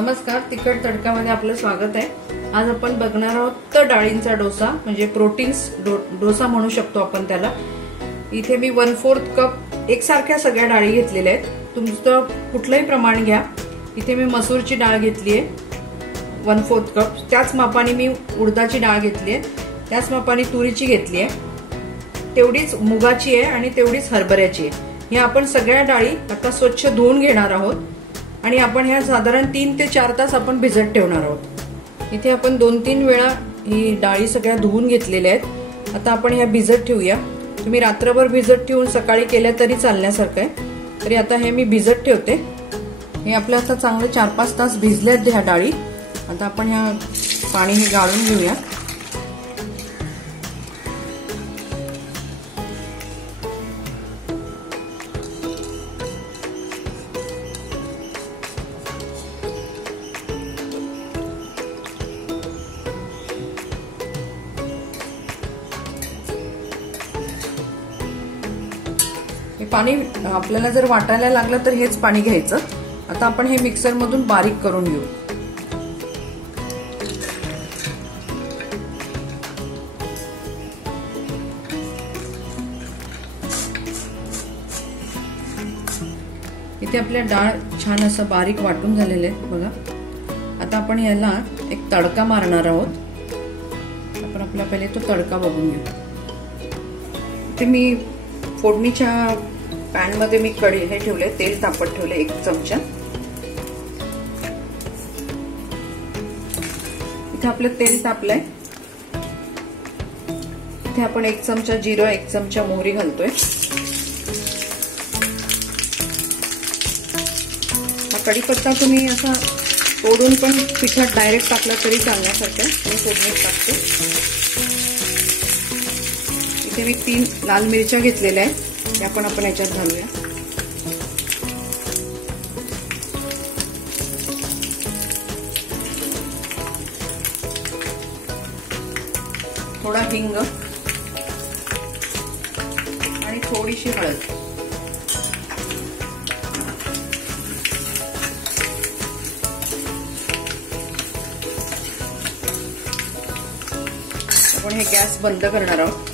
नमस्कार, तिखट तडकामध्ये आपलं स्वागत आहे। आज आपण बघणार आहोत तर डाळींचा डोसा, म्हणजे प्रोटीन्स डोसा म्हणू शकतो आपण त्याला। इथे मी 1/4 कप एकसारख्या सगळ्या डाळी घेतलेल्या आहेत। तुमचं कुठलंही प्रमाण घ्या। इथे मी मसूरची डाळ घेतली आहे 1/4 कप, त्याच मापाने मी उडदाची डाळ घेतली आहे, त्याच मापाने तुरीची घेतली आहे, तेवढीच मुगाची आहे आणि तेवढीच हरभऱ्याची आहे। हे आपण सगळ्या डाळी आता स्वच्छ धुवून घेणार आहोत आणि आपण ह्या साधारण 3 ते 4 तास आपण भिजत ठेवणार आहोत। इथे आपण 2-3 वेळा ही डाळी सगळ्या धुवून घेतलेल्या आहेत। आता आपण ह्या भिजत ठेवूया। तुम्ही रात्रभर भिजत ठेवून सकाळी केल्या तरी चालण्यासारखं आहे। तरी आता हे मी भिजत ठेवते। हे आपलं आता चांगले 4-5 तास भिजलेत ह्या डाळी। आता आपण ह्या पाणी हे गाळून घेऊया। हे पाणी आपल्याला जर वाटायला लागलं तर हेच पाणी घ्यायचं। आता आपण हे मिक्सर मधून बारीक करून घेऊ। इथे आपल्या डाळ छान असं बारीक वाटून झालेले आहे बघा। आता आपण याला एक तडका मारणार आहोत। आपण आपला पहिले तो तडका बघून घेऊ। इथे मी फोडणीच्या पॅन मध्ये मी हे ठेवले, तेल तापत ठेवले 1 चमचा। इथे आपलं तेल तापलंय। इथे आपण 1 चमचा जिरं, 1 चमचा मोहरी घालतोय। हा कढीपत्ता तुम्ही असा तोडून पण पिठात डायरेक्ट टाकला तरी चालण्यासारखं आहे। मी फोडणीत टाकते। इथे मी 3 लाल मिरच्या घेतलेल्या आहेत, त्या पण आपण याच्यात घालूया। थोडा हिंग आणि थोडीशी हळद। आपण हे गॅस बंद करणार आहोत।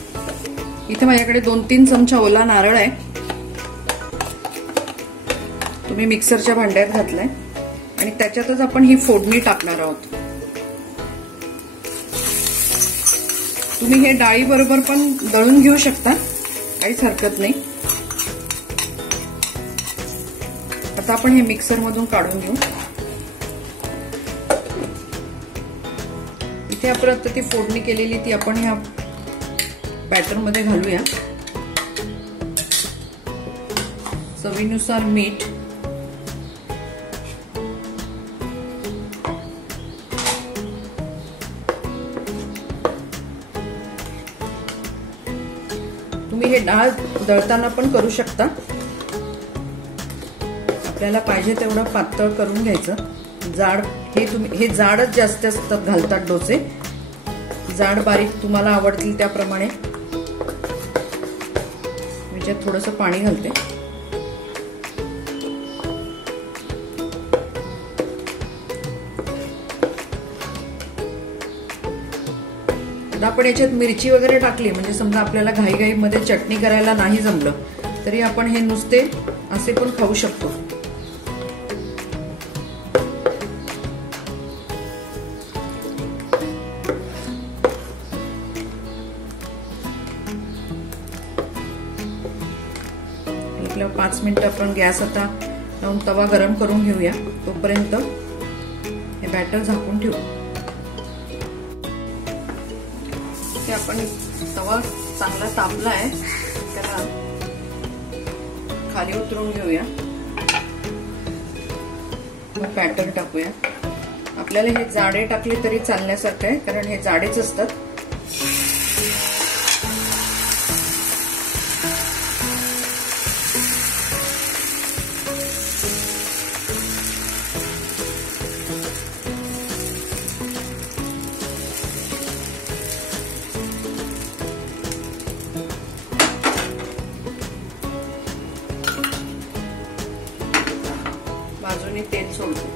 इथे माझ्याकडे 2-3 चमचा ओला नारळ आहे, तुम्ही मिक्सरच्या भांड्यात घातलाय आणि त्याच्यातच आपण ही फोडणी टाकणार आहोत। तुम्ही हे डाळी बरोबर पण दळून घेऊ शकता, काहीच हरकत नाही। आता आपण हे मिक्सर मधून काढून घेऊ। इथे आपण आता ती फोडणी केलेली ती आपण ह्या बॅटर मध्ये घालूया। चवीनुसार मीठ, तुम्ही हे डाळ दळताना पण करू शकता। आपल्याला पाहिजे तेवढं पातळ करून घ्यायचं। जाड हे जाडच जास्त घालतात डोसे, जाड बारीक तुम्हाला आवडतील त्याप्रमाणे। याच्यात थोडंसं पाणी घालते। आता आपण याच्यात मिरची वगैरे टाकली, म्हणजे समजा आपल्याला घाईघाईमध्ये चटणी करायला नाही जमलं तरी आपण हे नुसते असे पण खाऊ शकतो। आपल्या 5 मिनिटं आपण गॅस आता लावून तवा गरम करून घेऊया। तोपर्यंत हे बॅटर झाकून ठेवू। ते आपण तवा चांगला तापला आहे, त्याला खाली उतरून घेऊया। मग बॅटर टाकूया। आपल्याला हे जाडे टाकले तरी चालण्यासारखं आहे, कारण हे जाडेच असतात। बाजूने तेल सोडतो।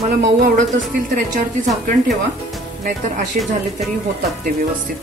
तुम्हाला मऊ आवडत असतील तर याच्यावरती झाकण ठेवा, नाहीतर असे झाले तरी होतात ते व्यवस्थित.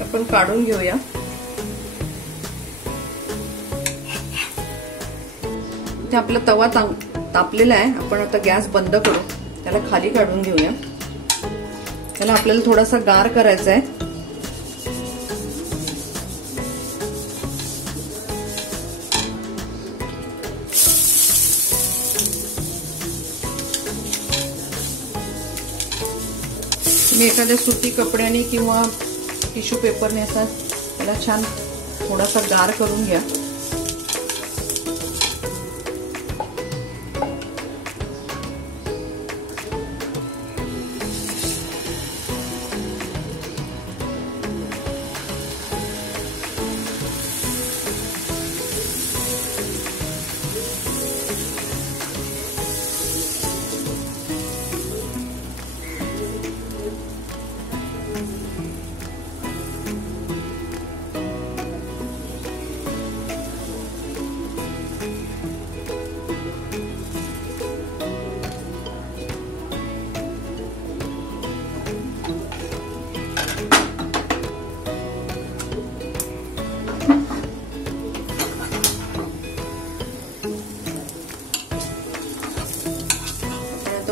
आपण काढून घेऊया. इथे आपला तवा तापलेला आहे. आपण आता गॅस बंद करू, त्याला खाली काढून घेऊया. त्याला आपल्याला थोडासा गार करायचा आहे. तुम्ही एखाद्या सुती कपड्याने किंवा टिश्यू पेपरने असा त्याला छान थोडासा गार करून घ्या.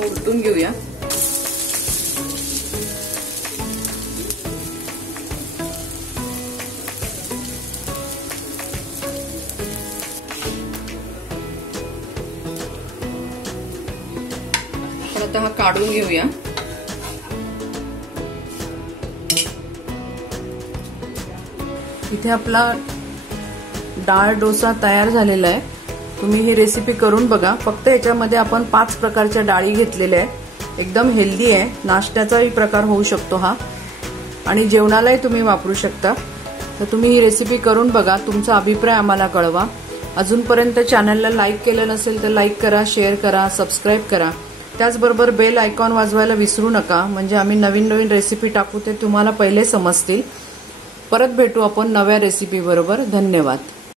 उलटून घेऊया. तर आता हा काढून घेऊया. इथे आपला डाळ डोसा तयार झालेला आहे. तुम्ही ही रेसिपी करून बघा. फक्त याच्यामध्ये आपण 5 प्रकारच्या डाळी घेतलेल्या आहेत. एकदम हेल्दी आहे. नाश्त्याचाही प्रकार होऊ शकतो हा, आणि जेवणालाही तुम्ही वापरू शकता. तर तुम्ही ही रेसिपी करून बघा. तुमचा अभिप्राय आम्हाला कळवा. अजूनपर्यंत चॅनलला लाईक केलं नसेल तर लाईक करा, शेअर करा, सबस्क्राईब करा. त्याचबरोबर बेल आयकॉन वाजवायला विसरू नका, म्हणजे आम्ही नवीन नवीन रेसिपी टाकू ते तुम्हाला पहिले समजतील. परत भेटू आपण नव्या रेसिपी बरोबर. धन्यवाद.